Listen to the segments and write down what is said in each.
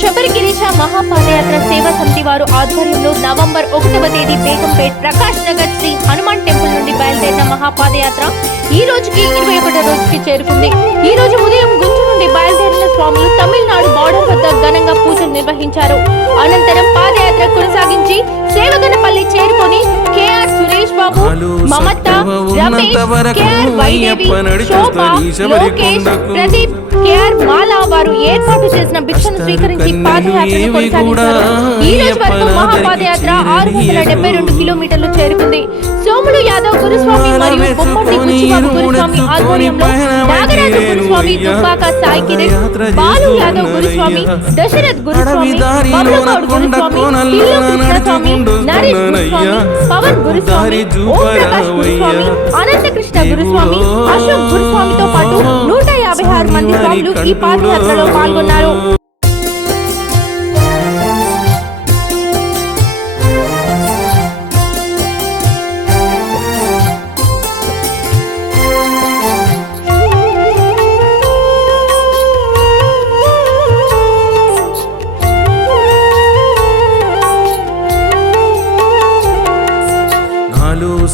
శబరిగిరీశ మహాపాదయాత్ర సేవా సమితి వారు ఆధ్వర్యంలో నవంబర్ 1వ తేదీ బేగంపేట్ ప్రకాష్ నగర్ శ్రీ హనుమాన్ టెంపుల్ నుండి బయలుదేరిన మహాపాదయాత్ర ఈ రోజుకి 21వ రోజుకి చేరుకుంది. ఈ రోజు ఉదయం గుంజు నుండి బయలుదేరిన స్వాములు తమిళనాడు బార్డర్ వద్ద ఘనంగా పూజలు నిర్వహించారు. అనంతరం పాదయాత్ర కొనసాగించి సేవగనపల్లి చేరుకొని కేఆర్ సురేష్ బాబు, మమత, రమేష్, కేఆర్ వైదేవి, శోభా, లోకేష్, ప్రదీప్, కేఆర్ మాలా వారు ఏర్పాటు చేసిన భిక్షను స్వీకరించి పాదయాత్రను కొనసాగించారు. ఈ రోజు వరకు మహాపాదయాత్ర 672 కిలోమీటర్లు చేరుకుంది. సోములు యాదవ్ గురుస్వామి మరియు బొమ్మటి బుచ్చిబాబు గురుస్వామి ఆధ్వర్యంలో నాగరాజ గురుస్వామి, దుబ్బాక సాయి కిరణ్, బాలు యాదవ్ గురుస్వామి, దశరథ్ గురుస్వామి, బబ్లుగౌడ్ గురుస్వామి, తిల్లు కృష్ణస్వామి, నరేష్ గురుస్వామి, పవన్ గురుస్వామి, ఓం ప్రకాష్ గురుస్వామి, అనంతకృష్ణ గురుస్వామి, అశోక్ గురుస్వామితో పాటు 156 మంది స్వాములు ఈ పాదయాత్రలో పాల్గొన్నారు.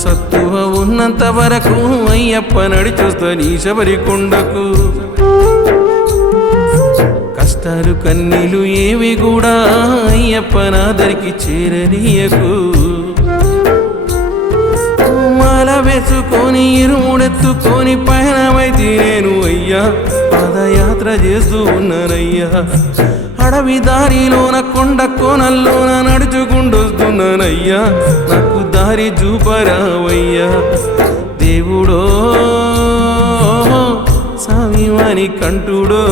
సత్తువ ఉన్నంత వరకు అయ్యప్ప నడిచొస్తని శబరి కొండకు. కష్టాలు కన్నీలు ఏవి కూడా అయ్యప్ప నాదరికి చేరనీయకు. మాల వేసుకొని ఇరుముడెత్తుకొని పయనమైతే నేను అయ్యా పాదయాత్ర చేస్తూ ఉన్నానయ్యా. అడవి దారిలోన కొండ కోనల్లోన నడుచుకుంటొస్తున్నానయ్యా, నాకు దారి చూపరావయ్యా. దేవుడో స్వామివాని కంటుడో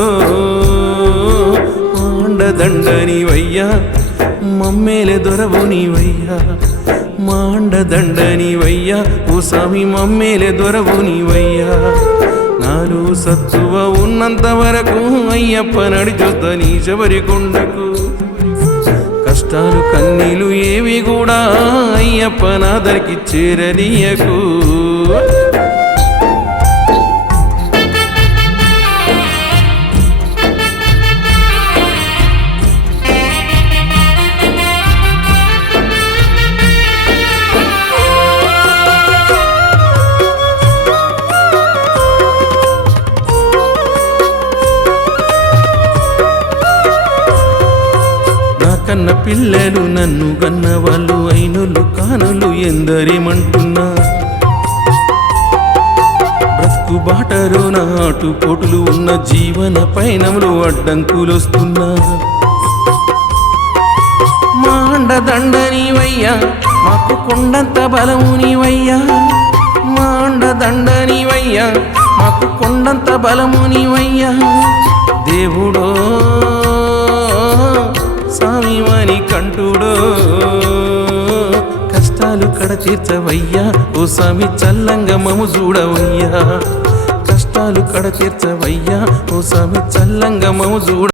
మాండదండనివయ్యా, మమ్మేలే దొరవు నీవయ్యా. మాండదండనివయ్యా ఓ స్వామి, మమ్మేలే దొరవు నీవయ్యా. నాలో సత్తువ ఉన్నంత వరకు అయ్యప్ప నడిచొస్తని శబరి కొండకు. కష్టాలు కన్నీలు ఏవి కూడా అయ్యప్ప నాదరికి చేరనీయకు. కన్న పిల్లలు నన్ను గన్న వాళ్ళు అయినులు కానులు ఎందరేమంటున్నా. బ్రతుకు బాటలో నాటు పోటులు ఉన్న జీవన పయనంలో అడ్డంకులొస్తున్నా. మాండదండనివయ్యా మాకు కొండంత బలము నీవయ్యా. మాండదండనివయ్యా మాకు కొండంత బలము నీవయ్యా. దేవుడో స్వామివాని కంటుడో కష్టాలు కడ తీర్చవయ్యా ఓ స్వామి, చల్లంగా మము చూడవయ్యా. కష్టాలు కడ తీర్చవయ్యా ఓ స్వామి, చల్లంగా మము చూడ